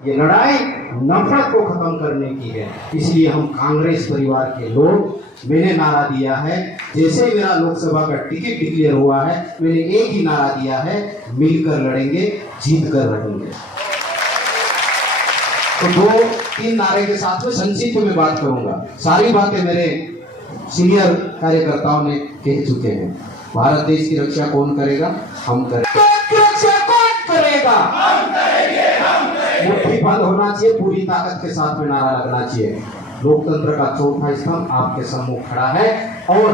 ये लड़ाई नफरत को खत्म करने की है। इसलिए हम कांग्रेस परिवार के लोग, मैंने नारा दिया है, जैसे ही मेरा लोकसभा का टिकट डिक्लेयर हुआ है, मैंने एक ही नारा दिया है, मिलकर लड़ेंगे, जीत कर लड़ेंगे। तो 2-3 नारे के साथ में संक्षिप्त में बात करूंगा। सारी बातें मेरे सीनियर कार्यकर्ताओं ने कह चुके हैं। भारत देश की रक्षा कौन करेगा? हम करेंगे। रक्षा कौन करेगा? हम करेंगे, हम करेंगे। मुट्ठी बंद होना चाहिए, पूरी ताकत के साथ में नारा लगना चाहिए। लोकतंत्र का चौथा स्तंभ आपके सम्मुख खड़ा है और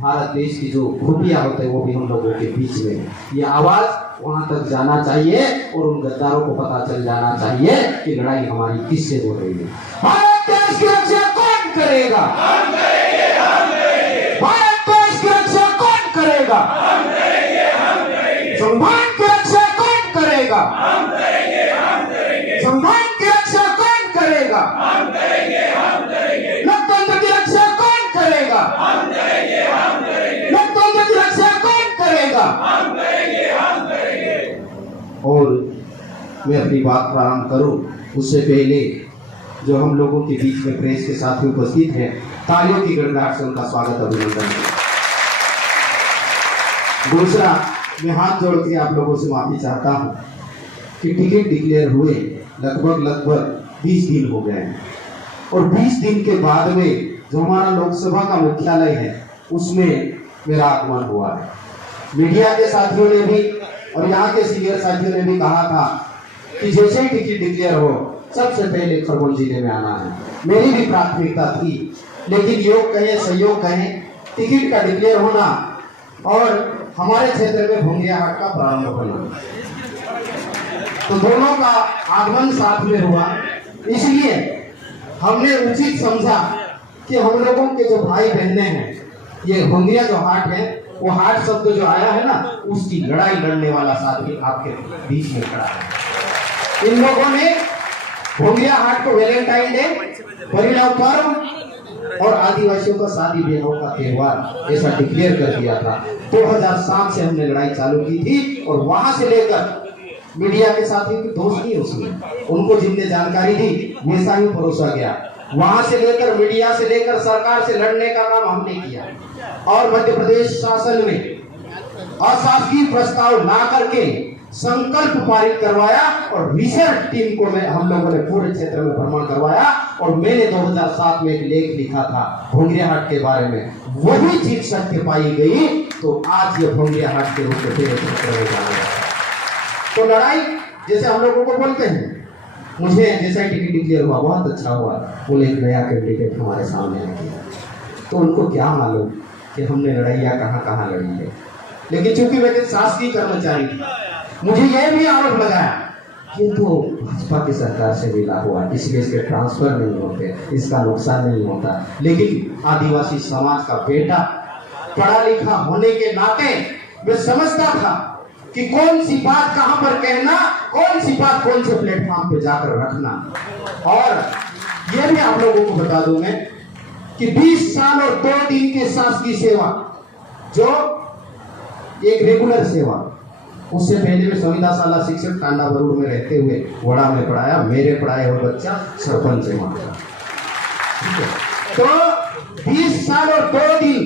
भारत देश की जो खूबियां होते हैं वो भी हम लोगों के बीच में है। ये आवाज वहां तक जाना चाहिए और उन गद्दारों को पता चल जाना चाहिए कि लड़ाई हमारी किससे हो रही है। भारत देश की रक्षा कौन करेगा? हम करेंगे, हम करेंगे। भारत देश की रक्षा कौन करेगा? हम करेंगे, हम करेंगे। संविधान की रक्षा कौन करेगा? हम करेंगे, हम करेंगे। संविधान की रक्षा कौन करेगा? हम करेंगे, हम करेंगे। लोकतंत्र की रक्षा कौन करेगा? हम करेंगे, हम करेंगे। लोकतंत्र की रक्षा कौन करेगा? हम करेंगे, हम करेंगे। और मैं अपनी बात प्रारंभ करूं उससे पहले जो हम लोगों के बीच में प्रेस के साथी उपस्थित हैं, तालियों की गड़गड़ाहट से उनका स्वागत अभिनंदन है। दूसरा, मैं हाथ जोड़ के आप लोगों से माफी चाहता हूं कि टिकट डिक्लेयर हुए लगभग 20 दिन हो गए हैं और 20 दिन के बाद में जो हमारा लोकसभा का मुख्यालय है उसमें मेरा आगमन हुआ है। मीडिया के साथियों ने भी और यहाँ के सीनियर साथियों ने भी कहा था कि जैसे ही टिकट डिक्लेयर हो सबसे पहले खरगोन जिले में आना है। मेरी भी प्राथमिकता थी, लेकिन योग कहें संयोग कहें, टिकट का डिक्लेयर होना और हमारे क्षेत्र में भोंगिया हाट का प्रारंभ होना, तो दोनों का आगमन साथ में हुआ। इसलिए हमने उचित समझा कि हम लोगों के जो भाई बहने हैं, ये भोंगिया जो हाट है, वो हाट शब्द जो आया है ना, उसकी लड़ाई लड़ने वाला साथी आपके बीच में खड़ा है। इन लोगों ने भोंगिया हाट को वैलेंटाइन डे, परिणव पर्व और आदिवासियों का शादी ब्याह का त्योहार ऐसा डिक्लेयर कर दिया था। 2007 से हमने लड़ाई चालू की थी और वहां से लेकर मीडिया के साथियों की दोस्त नहीं, उसमें उनको जितने जानकारी दी वैसा ही परोसा गया। वहां से लेकर मीडिया से लेकर सरकार से लड़ने का काम हमने किया और मध्य प्रदेश शासन में अशासकीय प्रस्ताव ला करके संकल्प पारित करवाया और रिसर्च टीम को हम लोगों ने पूरे क्षेत्र में भ्रमण करवाया और मैंने 2007 में एक लेख लिखा था भोंगिया हाट के बारे में। वही चीज सत्य पाई गई तो आज ये भोंगिया हाट के रूप में क्षेत्र में जाना है। तो लड़ाई जैसे हम लोगों को बोलते हैं, मुझे जैसा टिकट डिक्लेयर हुआ बहुत अच्छा हुआ, बोले एक नया कैंडिडेट हमारे सामने आ गया, तो उनको क्या मालूम कि हमने लड़ाइयाँ कहाँ कहाँ लड़ी है। लेकिन चूंकि मैं शासकीय कर्मचारी था, मुझे यह भी आरोप लगाया कि तो भाजपा की सरकार से मिला हुआ इसलिए इसके ट्रांसफर नहीं होते, इसका नुकसान नहीं होता। लेकिन आदिवासी समाज का बेटा पढ़ा लिखा होने के नाते मैं समझता था कि कौन सी बात कहां पर कहना, कौन सी बात कौन से प्लेटफॉर्म पे जाकर रखना। और यह भी आप लोगों को बता दूं मैं कि 20 साल और 2 दिन के शासकीय सेवा, जो एक रेगुलर सेवा, उससे पहले मैं संविधाशाला शिक्षक टांडा बरूड में रहते हुए वड़ा में पढ़ाया। मेरे पढ़ाए हुए बच्चा सरपंच है वहां का, ठीक है। तो 20 साल और 2 दिन,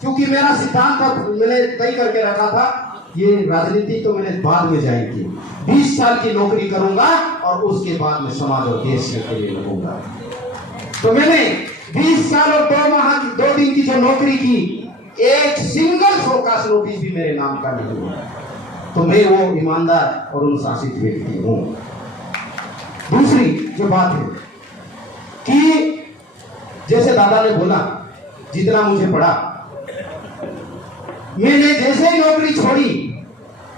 क्योंकि मेरा सिद्धांत था, मैंने तय करके रखा था ये राजनीति तो मैंने बाद में जाएगी, 20 साल की नौकरी करूंगा और उसके बाद में समाज और देश के लिए लगूंगा। तो मैंने 20 साल और 2 दिन की जो नौकरी की, एक सिंगल फोकस नोटिस भी मेरे नाम का नहीं हुआ। तो मैं वो ईमानदार और अनुशासित व्यक्ति हूं। दूसरी जो बात है कि जैसे दादा ने बोला, जितना मुझे पड़ा, मैंने जैसे ही नौकरी छोड़ी,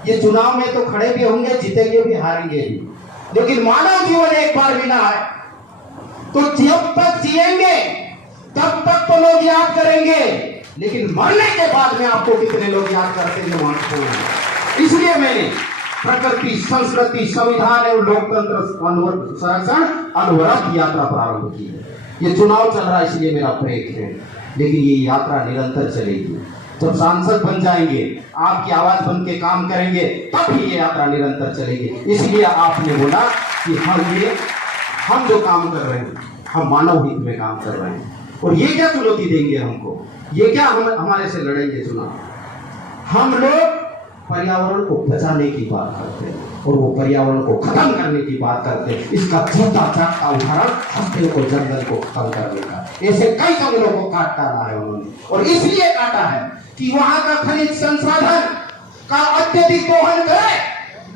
ये चुनाव में तो खड़े भी होंगे, जीतेंगे भी, हारेंगे भी, लेकिन मानव जीवन एक बार मिला है, तो जब तक जिएंगे तब तक तो लोग याद करेंगे, लेकिन मरने के बाद में आपको कितने लोग याद करते हैं महत्वपूर्ण है। इसलिए मैंने प्रकृति, संस्कृति, संविधान एवं लोकतंत्र संरक्षण अनवरत यात्रा प्रारंभ की है। ये चुनाव चल रहा है इसलिए मेरा ब्रेक है, लेकिन ये यात्रा निरंतर चलेगी। जब सांसद बन जाएंगे, आपकी आवाज बन के काम करेंगे, तब ही ये यात्रा निरंतर चलेगी। इसलिए आपने बोला कि ये हम जो काम कर रहे हैं हम मानव हित में काम कर रहे हैं, और ये क्या चुनौती देंगे हमको, ये क्या हमारे से लड़ेंगे चुनाव। हम लोग पर्यावरण को बचाने की बात करते हैं और वो पर्यावरण को खत्म करने की बात करते हैं। इसका छोटा जागता उदाहरण हस्तियों को जंगल को खत्म करने का। ऐसे कई जंगलों को काट डाला है उन्होंने, और इसलिए काटा है कि वहां का खनिज संसाधन का अत्यधिक दोहन करे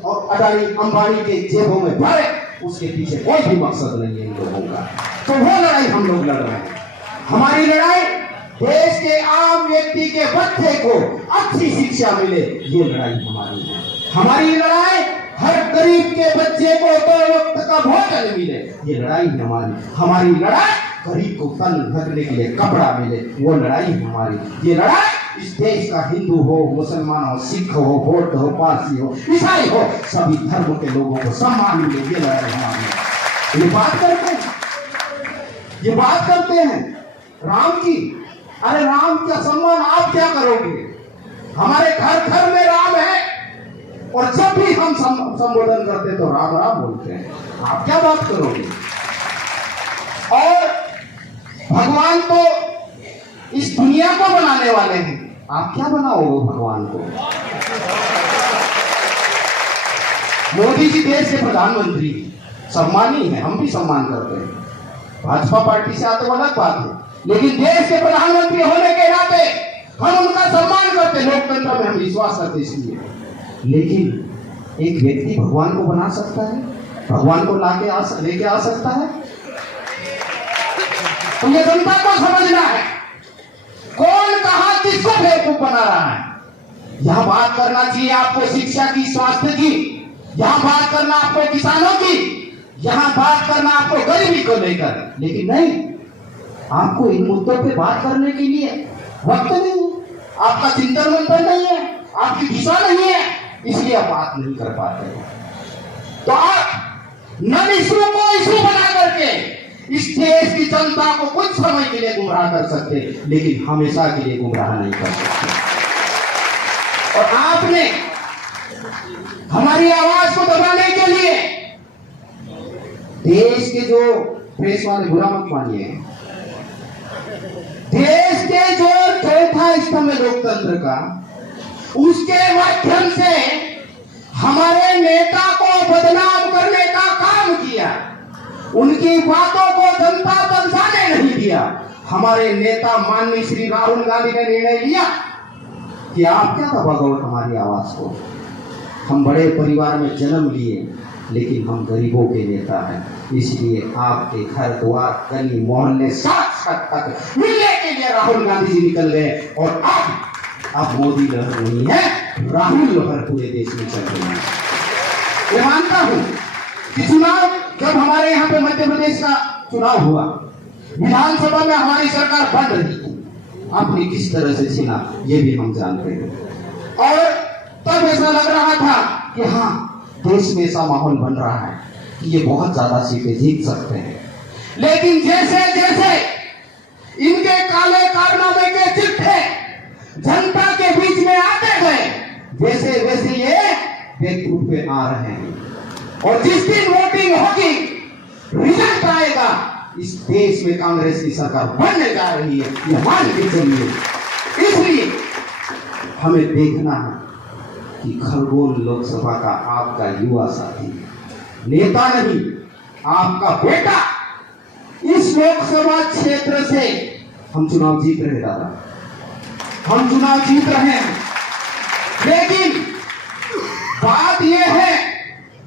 और अडानी अंबानी के जेबों में भरे। उसके पीछे कोई भी मकसद नहीं है इन लोगों का। तो वो लड़ाई हम लोग लड़ रहे हैं। हमारी लड़ाई देश के आम व्यक्ति के बच्चे को अच्छी शिक्षा मिले, ये लड़ाई हमारी है। हमारी लड़ाई हर गरीब के बच्चे को 2 वक्त का भोजन मिले, ये लड़ाई हमारी। हमारी लड़ाई गरीब को तन ढकने के लिए कपड़ा मिले, वो लड़ाई हमारी। ये लड़ाई इस देश का हिंदू हो, मुसलमान हो, सिख हो, बौद्ध हो, पारसी हो, ईसाई हो, सभी धर्म के लोगों को सम्मान मिले, ये लड़ाई हमारी। ये बात करते हैं राम की। अरे राम का सम्मान आप क्या करोगे? हमारे घर घर में राम है, और जब भी हम संबोधन करते तो राम राम बोलते हैं। आप क्या बात करोगे? और भगवान तो इस दुनिया को बनाने वाले हैं, आप क्या बनाओगे भगवान को? मोदी जी देश के प्रधानमंत्री सम्मानी है, हम भी सम्मान करते हैं। भाजपा पार्टी से आते अलग बात है, लेकिन देश के प्रधानमंत्री होने के नाते हम उनका सम्मान करते, लोकतंत्र में हम विश्वास करते इसलिए। लेकिन एक व्यक्ति भगवान को बना सकता है, भगवान को लेके आ सकता है? तो ये जनता को समझना है कौन कहां किसको बेवकूफ बना रहा है। यहां बात करना चाहिए आपको शिक्षा की, स्वास्थ्य की, यहां बात करना आपको किसानों की, यहां बात करना आपको गरीबी को लेकर, लेकिन नहीं, आपको इन मुद्दों पे बात करने के लिए वक्त नहीं है, आपका चिंतन मंथन नहीं है, आपकी दिशा नहीं है, इसलिए आप बात नहीं कर पाते। तो आप नन इशू को इशू बना करके इस देश की जनता को कुछ समय के लिए गुमराह कर सकते, लेकिन हमेशा के लिए गुमराह नहीं कर सकते। और आपने हमारी आवाज को दबाने के लिए देश के जो प्रेस वाले, बुरा मत मानिए, देश के जो चौथा स्तंभ लोकतंत्र का, उसके माध्यम से हमारे नेता को बदनाम करने का काम किया, उनकी बातों को जनता तक जाने नहीं दिया। हमारे नेता माननीय श्री राहुल गांधी ने निर्णय लिया कि आप क्या दबाओगे हमारी आवाज को। हम बड़े परिवार में जन्म लिए, लेकिन हम गरीबों के नेता हैं, इसलिए आपके घर द्वार गली मोहल्ले साथ तक मिलने के लिए राहुल गांधी जी निकल गए। और अब मोदी लहर नहीं है, राहुल लहर पूरे देश में चल रही है। मैं मानता हूं कि चुनाव, जब हमारे यहाँ पे मध्य प्रदेश का चुनाव हुआ, विधानसभा में हमारी सरकार बन रही थी, आपने किस तरह से छीना ये भी हम जानते हैं। और तब ऐसा लग रहा था कि हाँ, देश में ऐसा माहौल बन रहा है कि ये बहुत ज्यादा सीटें जीत सकते हैं। लेकिन जैसे जैसे इनके काले कारनामे के चिट्ठे जनता के बीच में आते गए, वैसे वैसे ये बेवकूफ पे आ रहे हैं। और जिस दिन वोटिंग होगी, रिजल्ट आएगा, इस देश में कांग्रेस की सरकार बनने जा रही है, ये मान के चलिए। इसलिए हमें देखना है कि खरगोन लोकसभा का आपका युवा साथी, नेता नहीं, आपका बेटा, इस लोकसभा क्षेत्र से हम चुनाव जीत रहे दादा, हम चुनाव जीत रहे हैं। लेकिन बात यह है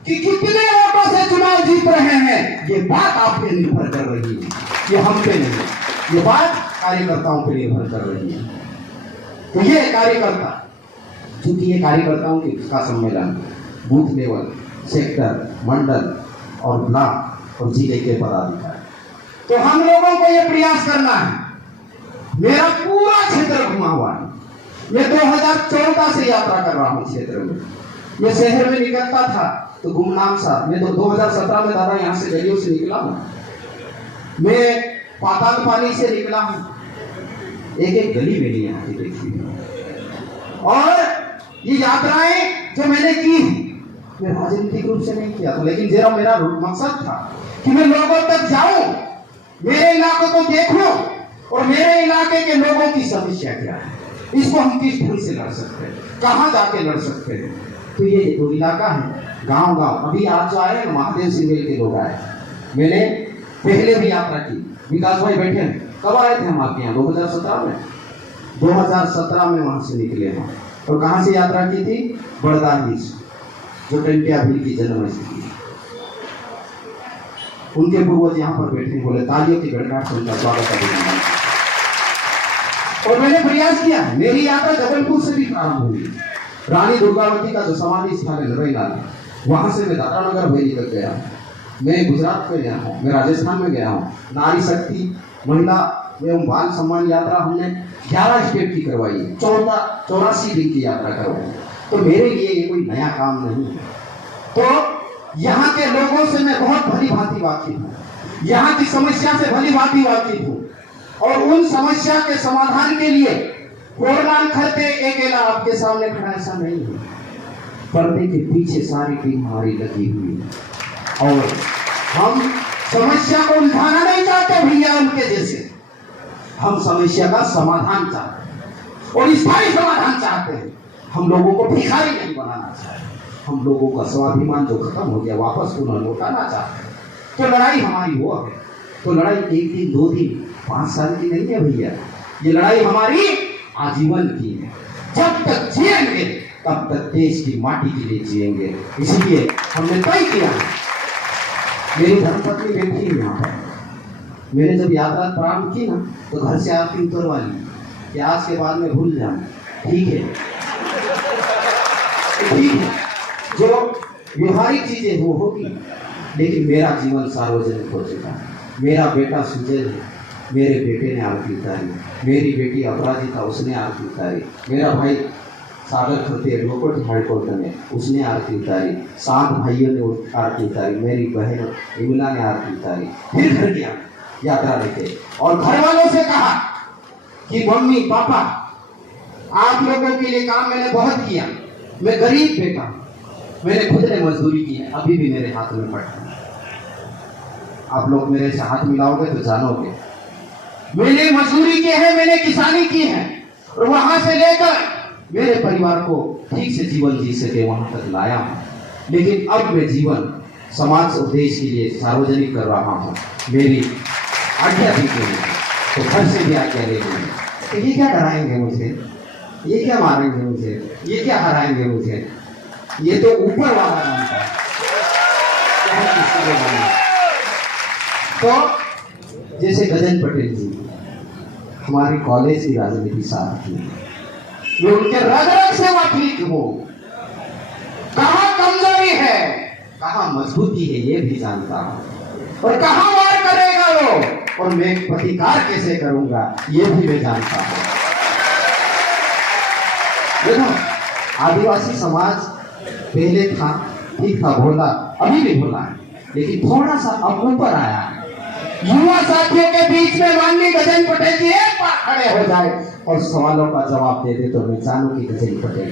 कि कितने वोटों से चुनाव जीत रहे हैं, ये बात आप पे निर्भर कर रही है, ये हम पे नहीं, ये बात कार्यकर्ताओं पे निर्भर कर रही है। तो ये कार्यकर्ता, क्योंकि ये कार्यकर्ताओं का सम्मेलन बूथ लेवल, सेक्टर, मंडल और ब्लॉक और जिले के पदाधिकारी, तो हम लोगों को ये प्रयास करना है। मेरा पूरा क्षेत्र घुमा हुआ है, मैं 2014 से यात्रा कर रहा हूँ क्षेत्र में। मैं शहर में निकलता था तो गुमनाम सा, मैं तो 2017 में दादा यहाँ से गलियों से निकला हूँ, मैं पाताल पानी से निकला हूँ, एक एक गली मैंने यहाँ की देखी। और ये यात्राएं जो मैंने की, मैं राजनीतिक रूप से नहीं किया था, लेकिन जरा मेरा मकसद था कि मैं लोगों तक जाऊं, मेरे इलाके को देखूं और मेरे इलाके के लोगों की समस्या क्या है, इसको हम किस ढंग से लड़ सकते हैं, कहां जाके लड़ सकते हैं। तो ये तो इलाका है, गांव गांव। अभी आज जो आए महादेव सिंह के लोग आए, मैंने पहले भी यात्रा की, विकास भाई बैठे हैं। कब आए थे हम आपके यहाँ? 2017 में। 2017 में वहां से निकले हम। और कहां से यात्रा की थी? बड़दाही, जो टंटिया भील की जन्मस्थली। उनके पूर्वज यहाँ पर बैठे, बोले तालियों की गड़गड़ाहट से उनका स्वागत करेंगे। और मैंने प्रयास किया, मेरी यात्रा जबलपुर से भी प्रारंभ हुई। रानी दुर्गावती का जो समाधि स्थल है लड़ैला, वहां से मैं दादरा नगर भेली तक गया, मैं गुजरात में गया हूँ, मैं राजस्थान में गया हूँ। नारी शक्ति, महिला एवं बाल सम्मान यात्रा हमने 11 स्टेट की करवाई है, 84 दिन की यात्रा करवाई। तो मेरे लिए ये कोई नया काम नहीं है। तो यहाँ के लोगों से मैं बहुत भली भांति वाकिफ हूँ, यहाँ की समस्या से भली भांति वाकिफ हूँ, और उन समस्या के समाधान के लिए कोरलाल खरते अकेला आपके सामने खड़ा ऐसा नहीं है। पर्दे के पीछे सारी टीम हमारी लगी हुई है, और हम समस्या को उलझाना नहीं चाहते भैया उनके जैसे, हम समस्या का समाधान चाहते हैं और स्थायी समाधान चाहते हैं। हम लोगों को भिखारी नहीं बनाना चाहते, हम लोगों का स्वाभिमान जो खत्म हो गया वापस पुनः लौटाना चाहते हैं। तो लड़ाई हमारी वो है। तो लड़ाई 1 दिन 2 दिन 5 साल की नहीं है भैया, ये लड़ाई हमारी आजीवन की है। जब तक जिएंगे तब तक देश की माटी के लिए जिएंगे। इसलिए हमने तय किया। मेरी धर्मपत्नी बैठी है यहाँ पर। मैंने जब यात्रा प्रारंभ की ना, तो घर से आरती उतरवा ली कि आज के बाद में भूल जाऊं। ठीक है, ठीक है, जो व्यवहारिक चीजें वो होगी, लेकिन मेरा जीवन सार्वजनिक हो चुका है। मेरा बेटा सुजय है, मेरे बेटे ने आरती उतारी, मेरी बेटी अपराजिता उसने आरती उतारी, मेरा भाई सागर खरते एडवोकेट हाईकोर्ट में उसने आरती उतारी, 7 भाइयों ने आरती उतारी, मेरी बहन इमला ने आरती उतारी। फिर घर गया यात्रा लेके, और घर वालों से कहा कि मम्मी पापा आप लोगों के लिए काम मैंने बहुत किया, मैं गरीब बेटा, मैंने खुद ने मजदूरी की, अभी भी मेरे हाथ में पड़ा। आप लोग मेरे से हाथ मिलाओगे तो जानोगे, मैंने मजदूरी की है, मैंने किसानी की है, और वहां से लेकर मेरे परिवार को ठीक से जीवन जी सके वहां तक लाया हूं। लेकिन अब मैं जीवन समाज और देश के लिए सार्वजनिक कर रहा हूं। मेरी आज्ञा दीजिए, तो घर से भी आज्ञा ले लेंगे। तो ये क्या डराएंगे मुझे, ये क्या मारेंगे मुझे, ये क्या हराएंगे मुझे, ये तो ऊपर वाला जानता है। तो जैसे गजन पटेल जी हमारी कॉलेज की राजनीति साथ थी, मैं उनके रग रग से वाकिफ हूं। कहां कमजोरी है, कहां मजबूती है, ये भी जानता हूं, और कहां वार करेगा वो, और मैं प्रतिकार कैसे करूंगा, ये भी मैं जानता हूं। देखो, आदिवासी समाज पहले था, ठीक था, भोला, अभी भी भोला है, लेकिन थोड़ा सा अब ऊपर आया है। युवा साथियों के बीच में माननीय गजन पटेल जी एक बार खड़े हो जाए और सवालों का जवाब दे दे तो मैं जानूं कि गजन पटेल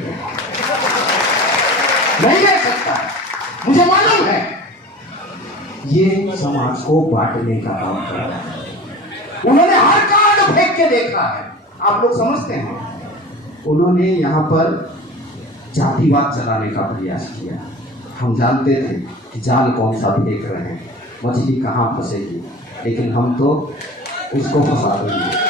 नहीं दे सकता। मुझे मालूम है ये समाज को बांटने का काम कर रहा है। उन्होंने हर कार्ड फेंक के देखा है, आप लोग समझते हैं। उन्होंने यहाँ पर जातिवाद चलाने का प्रयास किया। हम जानते थे कि जाल कौन सा फेंक रहे हैं, मछली कहाँ फंसेगी, लेकिन हम तो उसको फंसा देंगे।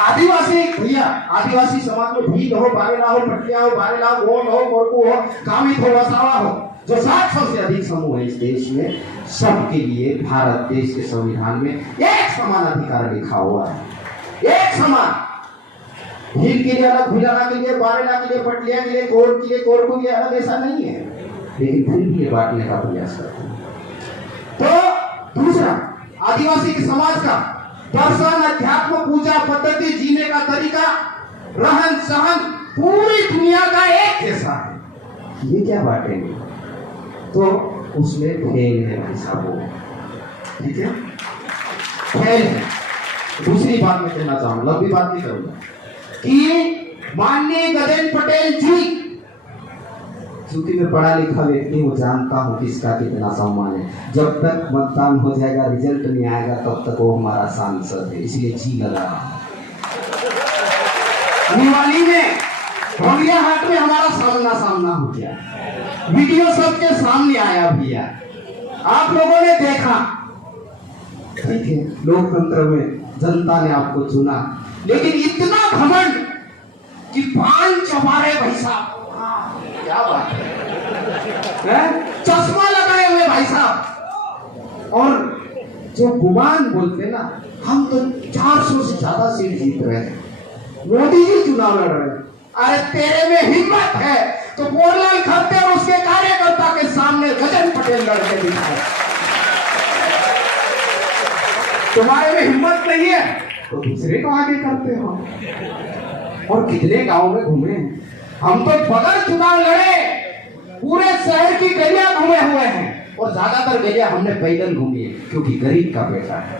आदिवासी भैया, आदिवासी समाज में भील हो, बारेला हो, पटिया हो, बारेला हो, गोंड हो, कोरकू हो, कामित हो, वसावा हो, जो 700 से अधिक समूह है इस देश में, सबके लिए भारत देश के संविधान में एक समान अधिकार लिखा हुआ है, एक समान। भील के लिए अलग, भीलाना के लिए, बारेला के लिए, पटिया के लिए, कोर के लिए, कोरकू के लिए अलग, ऐसा नहीं है, लेकिन फिर भी ये बांटने का प्रयास करते हैं। तो दूसरा, आदिवासी के समाज का दर्शन, अध्यात्म, पूजा पद्धति, जीने का तरीका, रहन सहन पूरी दुनिया का एक जैसा है। ये क्या बांटेंगे, तो उसमें फेल है भाई साहब, ठीक है, फेल है। दूसरी बात मैं कहना चाहूंगा, लंबी बात नहीं करूंगा, कि माननीय गजेंद्र पटेल जी क्योंकि मैं पढ़ा लिखा व्यक्ति हूँ, जानता हूँ किसका कितना सम्मान है। जब तक मतदान हो जाएगा, रिजल्ट नहीं आएगा, तब तक वो हमारा सांसद है, इसलिए जी लगा रहा हूँ। निवाली में, होलिया हाट में हमारा सामना हो गया, वीडियो सबके सामने आया भैया, आप लोगों ने देखा। ठीक है, लोकतंत्र में जनता ने आपको चुना, लेकिन इतना घमंड कि 5 चौबारे भाई साहब, क्या बात है, चश्मा लगाए हुए भाई साहब, और जो गुमान बोलते ना, हम तो 400 से ज्यादा सीट जीत रहे हैं, मोदी जी चुनाव लड़ रहे हैं। अरे तेरे में हिम्मत है तो बोरलाल खट्टे और उसके कार्यकर्ता के सामने गजन पटेल लड़के दिखाए। तुम्हारे में हिम्मत नहीं है तो दूसरे को आगे करते हो। और कितने गांव में घूमे हम, तो बगैर चुनाव लड़े पूरे शहर की गलियां घूमे हुए हैं, और ज्यादातर गलियां हमने पैदल घूमी है, क्योंकि गरीब का बेटा है।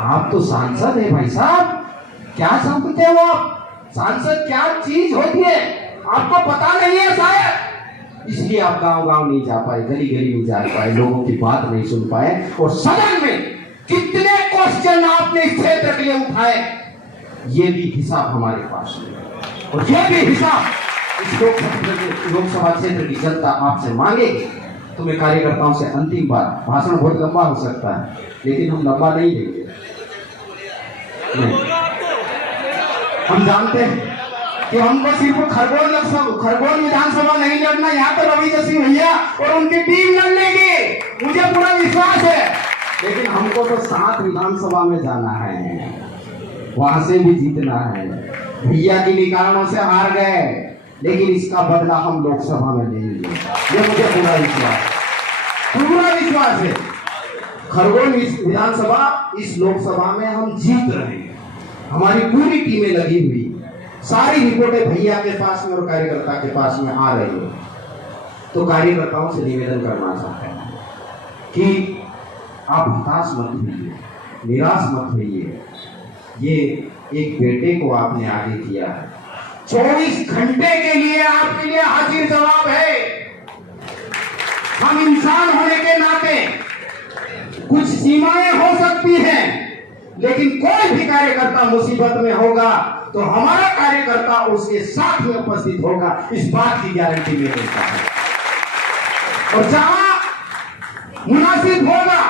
आप तो सांसद है भाई साहब, क्या समझते हो आप? सांसद क्या चीज होती है आपको पता नहीं है शायद, इसलिए आप गांव गांव नहीं जा पाए, गली गली नहीं जा पाए, लोगों की बात नहीं सुन पाए। और सदन में कितने क्वेश्चन आपने इस क्षेत्र के लिए उठाए, ये भी हिसाब हमारे पास है, और ये भी हिसाब इस लोकसभा क्षेत्र की जनता आपसे मांगेगी। तुम्हें कार्यकर्ताओं से अंतिम बात, भाषण बहुत लंबा हो सकता है, लेकिन हम लंबा नहीं देंगे। हम जानते हैं कि हमको सिर्फ खरगोन विधानसभा नहीं लड़ना, यहाँ तो रवि जैसी भैया और उनकी टीम लड़ लेगी, मुझे पूरा विश्वास है। लेकिन हमको तो 7 विधानसभा में जाना है, वहां से भी जीतना है। भैया की कारणों से हार गए, लेकिन इसका बदला हम लोकसभा में लेंगे, ये मुझे पूरा विश्वास है। खरगोन विधानसभा, इस लोकसभा में हम जीत रहे हैं, हमारी पूरी टीमें लगी हुई, सारी रिपोर्टें भैया के पास में और कार्यकर्ता के पास में आ रही है। तो कार्यकर्ताओं से निवेदन करना चाहते हैं कि आप हताश मत होइए, निराश मत होइए। ये एक बेटे को आपने आगे किया है, 24 घंटे के लिए आपके लिए हाजिर जवाब है। हम इंसान होने के नाते कुछ सीमाएं हो सकती हैं, लेकिन कोई भी कार्यकर्ता मुसीबत में होगा तो हमारा कार्यकर्ता उसके साथ में उपस्थित होगा, इस बात की गारंटी मैं देता हूं। और जहां मुनासिब होगा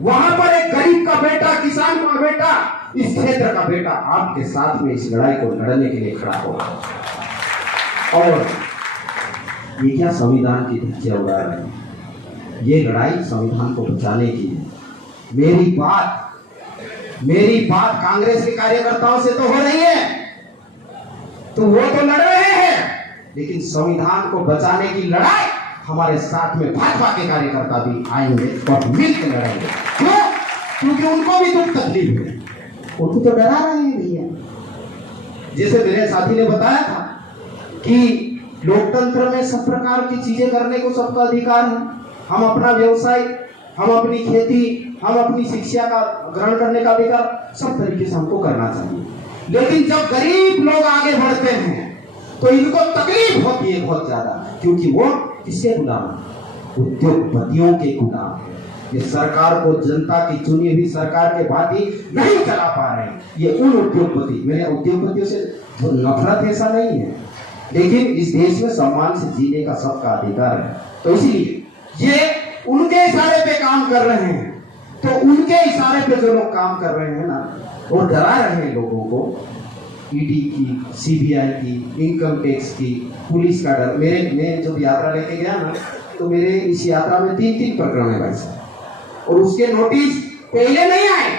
वहां पर एक गरीब का बेटा, किसान का बेटा, इस क्षेत्र का बेटा आपके साथ में इस लड़ाई को लड़ने के लिए खड़ा होगा। और ये क्या संविधान की धज्जियां उड़ा रहे हैं, ये लड़ाई संविधान को बचाने की है। मेरी बात कांग्रेस के कार्यकर्ताओं से तो हो रही है, तो वो तो लड़ रहे हैं, लेकिन संविधान को बचाने की लड़ाई हमारे साथ में भाजपा के कार्यकर्ता भी आएंगे और मिलकर लड़ेंगे। क्यों? क्योंकि उनको भी दुख तकलीफ है, उनको तो डरा रहे हैं भैया। जैसे मेरे साथी ने बताया था कि लोकतंत्र में सब प्रकार की चीजें करने को सबका अधिकार है। हम अपना व्यवसाय, हम अपनी खेती, हम अपनी शिक्षा का ग्रहण करने का अधिकार, सब तरीके से हमको करना चाहिए। लेकिन जब गरीब लोग आगे बढ़ते हैं तो इनको तकलीफ होती है बहुत ज्यादा, क्योंकि वो किसके गुलाम? उद्योगपतियों के गुलाम है। ये सरकार को जनता की चुनी हुई सरकार के भांति नहीं चला पा रहे हैं। ये उन उद्योगपति, मेरे उद्योगपतियों से नफरत ऐसा नहीं है, लेकिन इस देश में सम्मान से जीने का सबका अधिकार है। तो इसीलिए ये उनके इशारे पे काम कर रहे हैं। तो उनके इशारे पे जो लोग काम कर रहे हैं ना, वो डरा रहे हैं लोगों को, ईडी की, सीबीआई की, इनकम टैक्स की, पुलिस का डर। मैं जब यात्रा लेके गया ना, तो मेरे इस यात्रा में 3 प्रकरण है भाई साहब, और उसके नोटिस पहले नहीं आए।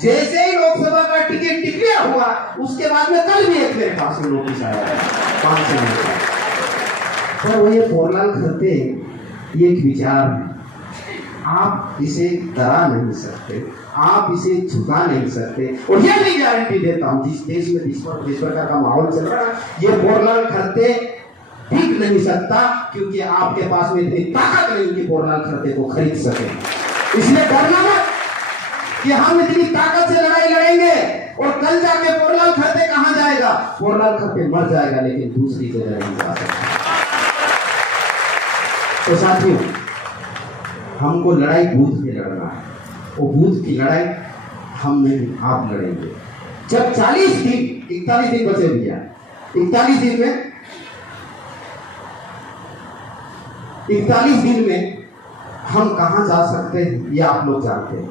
जैसे ही लोकसभा का टिकट डिक्लेयर हुआ, उसके बाद में कल भी एक मेरे पास में नोटिस आया है 5 मिनट। पर वो ये बोरलाल खट्टे, ये एक विचार है, आप इसे डरा नहीं सकते, आप इसे झुका नहीं सकते। और ये भी गारंटी देता हूं, जिस देश में जिस प्रकार का माहौल चल रहा है, ये बोरलाल खट्टे टिक नहीं सकता, क्योंकि आपके पास में इतनी ताकत नहीं कि बोरलाल खट्टे को खरीद सके। इसलिए डरना मत कि हम इतनी ताकत से लड़ाई लड़ेंगे और कल जाके बोरलाल खट्टे कहां जाएगा? बोरलाल खट्टे मर जाएगा, लेकिन दूसरी जगह नहीं जा सकता। तो साथियों, हमको लड़ाई बूथ में लड़ना है। वो बूथ की लड़ाई हम नहीं, आप लड़ेंगे। जब 41 दिन बचे भैया, 41 दिन में हम कहाँ जा सकते हैं ये आप लोग जानते हैं,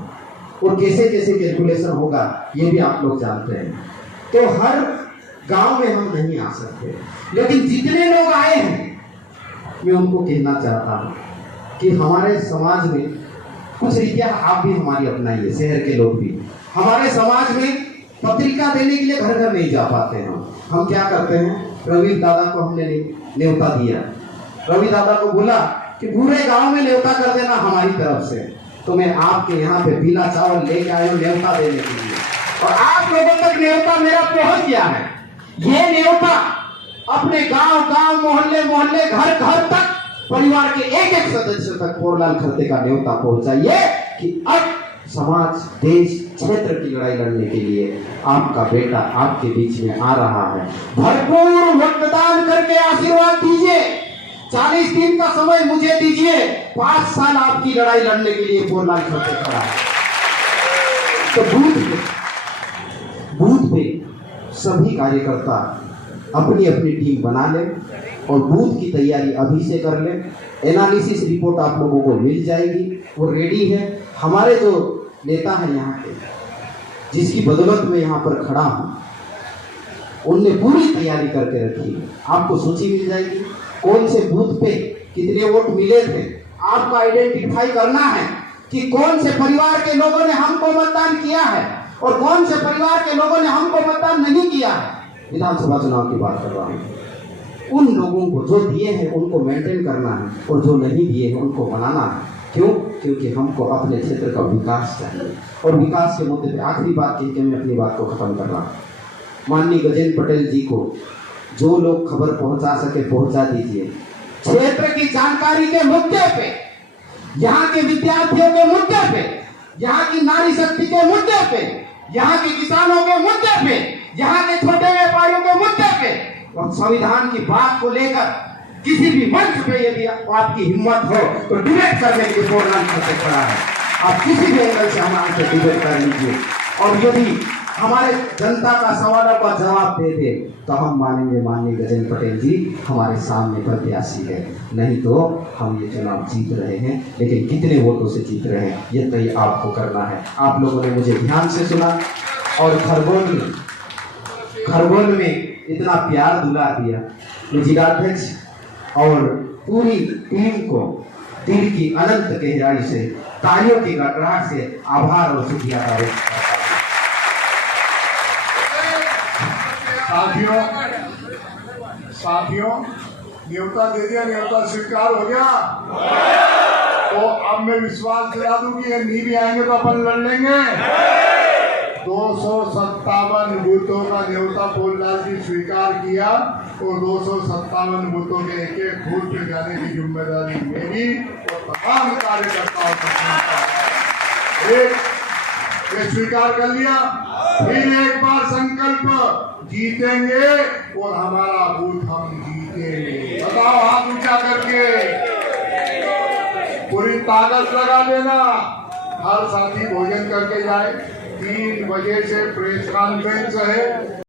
और कैसे कैसे कैलकुलेशन होगा ये भी आप लोग जानते हैं। तो हर गांव में हम नहीं आ सकते, लेकिन जितने लोग आए हैं मैं उनको कहना चाहता हूँ कि हमारे समाज में कुछ रीतियां आप भी हमारी अपनाइए, शहर के लोग भी। हमारे समाज में पत्रिका देने के लिए घर घर नहीं जा पाते हैं। हम क्या करते हैं, रवि दादा को हमने न्योता दिया, रवि दादा को बोला कि पूरे गांव में न्योता कर देना हमारी तरफ से। तो मैं आपके यहाँ पे पीला चावल लेके आया हूँ न्योता देने के लिए, और आप लोगों तक न्योता मेरा पहुंच गया है। ये न्योता अपने गांव मोहल्ले घर तक परिवार के एक सदस्य तक पोरलाल खरते का न्योता पहुंचाइए कि अब समाज, देश, क्षेत्र की लड़ाई लड़ने के लिए आपका बेटा आपके बीच में आ रहा है। भरपूर मतदान करके आशीर्वाद दीजिए। 40 दिन का समय मुझे दीजिए, 5 साल आपकी लड़ाई लड़ने के लिए पोरलाल खरते खड़ा है। तो बूथ पे सभी कार्यकर्ता अपनी अपनी टीम बना ले और बूथ की तैयारी अभी से कर ले। एनालिसिस रिपोर्ट आप लोगों को मिल जाएगी, वो रेडी है। हमारे जो नेता हैं यहाँ के, जिसकी बदौलत में यहाँ पर खड़ा हूँ, उनने पूरी तैयारी करके रखी है। आपको सूची मिल जाएगी, कौन से बूथ पे कितने वोट मिले थे। आपको आइडेंटिफाई करना है कि कौन से परिवार के लोगों ने हमको मतदान किया है और कौन से परिवार के लोगों ने हमको मतदान नहीं किया है। विधानसभा चुनाव की बात कर रहा हूँ। उन लोगों को जो दिए हैं उनको मेंटेन करना है, और जो नहीं दिए हैं उनको बनाना है। क्यों? क्योंकि हमको अपने क्षेत्र का विकास चाहिए। और विकास के मुद्दे पे आखिरी बात कह के मैं अपनी बात को खत्म कर रहा हूँ। माननीय गजेंद्र पटेल जी को जो लोग खबर पहुंचा सके पहुंचा दीजिए। क्षेत्र की जानकारी के मुद्दे पे, यहाँ के विद्यार्थियों के मुद्दे पे, यहाँ की नारी शक्ति के मुद्दे पे, यहाँ के किसानों के मुद्दे पे, यहाँ के छोटे व्यापारियों के मुद्दे पे और संविधान की बात को लेकर किसी भी मंच पे यदि आपकी हिम्मत हो तो डिबेट करने के लिए पोरलाल खरते खड़ा है। आप किसी भी एंगल से हमारे से डिबेट कर लीजिए, और यदि हमारे जनता का सवालों का जवाब दे दे तो हम मानेंगे माननीय गजेंद्र पटेल जी हमारे सामने प्रत्याशी है। नहीं तो हम ये चुनाव जीत रहे हैं, लेकिन कितने वोटों से जीत रहे हैं ये तय आपको करना है। आप लोगों ने मुझे ध्यान से सुना, और खरगोन में इतना प्यार दुला दिया। मैं जिलाध्यक्ष और पूरी टीम को दिल की अनंत गहराई से तालियों की गड़गड़ाहट से आभार और शुक्रिया अदा करता हूं। साथियों, न्योता दे दिया, न्योता स्वीकार हो गया। तो अब मैं विश्वास दिला दूं कि ये नहीं भी आएंगे तो अपन लड़ लेंगे। 257 बूथों का न्योता पोरलाल जी स्वीकार किया, और 257 बूथों के एक एक बूथ पे जाने की जिम्मेदारी मेरी और तमाम कार्यकर्ताओं का। एक स्वीकार कर लिया, फिर एक बार संकल्प, जीतेंगे और हमारा बूथ हम जीतेंगे। बताओ हाथ ऊंचा करके, पूरी ताकत लगा देना। हर साथी भोजन करके जाए। 3 बजे से प्रेस कॉन्फ्रेंस है।